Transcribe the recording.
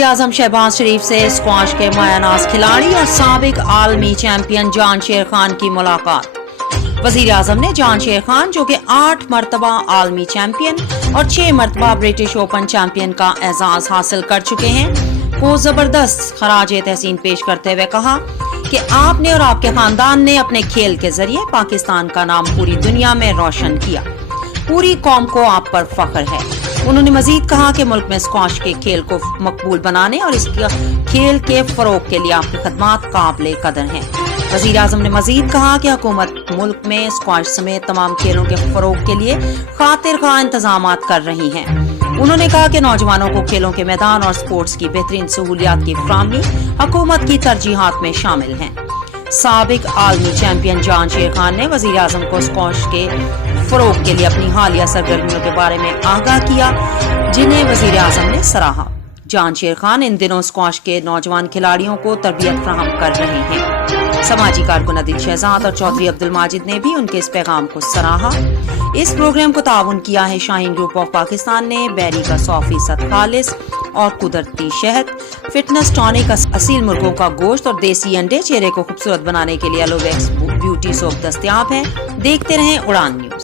वज़ीर आज़म शहबाज शरीफ से स्क्वाश के मायानाज खिलाड़ी और साबिक आलमी चैंपियन जांशेर खान की मुलाकात। वज़ीर आज़म ने जांशेर खान, जो कि 8 मरतबा आलमी चैंपियन और 6 मरतबा ब्रिटिश ओपन चैंपियन का एजाज हासिल कर चुके हैं, को जबरदस्त खराज तहसीन पेश करते हुए कहा कि आपने और आपके खानदान ने अपने खेल के जरिए पाकिस्तान का नाम पूरी दुनिया में रोशन किया। पूरी कौम को आप पर फख्र है। उन्होंने मजीद कहा कि मुल्क में स्क्वाश के खेल को मकबूल बनाने और इसके खेल के फरोग के लिए आपकी खदमात काबिले कदर हैं। वज़ीर आज़म ने मजीद कहा कि हुकूमत मुल्क में स्क्वाश समेत तमाम खेलों के फरोग के लिए खातिर खा इंतजाम कर रही हैं। उन्होंने कहा कि नौजवानों को खेलों के मैदान और स्पोर्ट्स की बेहतरीन सहूलियात की फराहमी हुकूमत की तरजीहात में शामिल हैं। साबिक आलमी चैंपियन जांशेर खान ने वज़ीर आज़म को स्क्वाश के फरोग के लिए अपनी हालिया सरगर्मियों के बारे में आगाह किया, जिन्हें वज़ीर आज़म ने सराहा। जांशेर खान इन दिनों स्क्वाश के नौजवान खिलाड़ियों को तरबियत फराहम कर रहे हैं। समाजी कारकुन अदिल शहजाद और चौधरी अब्दुल माजिद ने भी उनके इस पैगाम को सराहा। इस प्रोग्राम को ताउन किया है शाहीन ग्रुप ऑफ पाकिस्तान ने। बैरी का 100% खालिस और कुदरती शहद, फिटनेस टॉनिक, असील मुर्गों का गोश्त और देसी अंडे चेहरे को खूबसूरत बनाने के लिए एलोवेक्स ब्यूटी सोप दस्तयाब है। देखते रहें उड़ान न्यूज।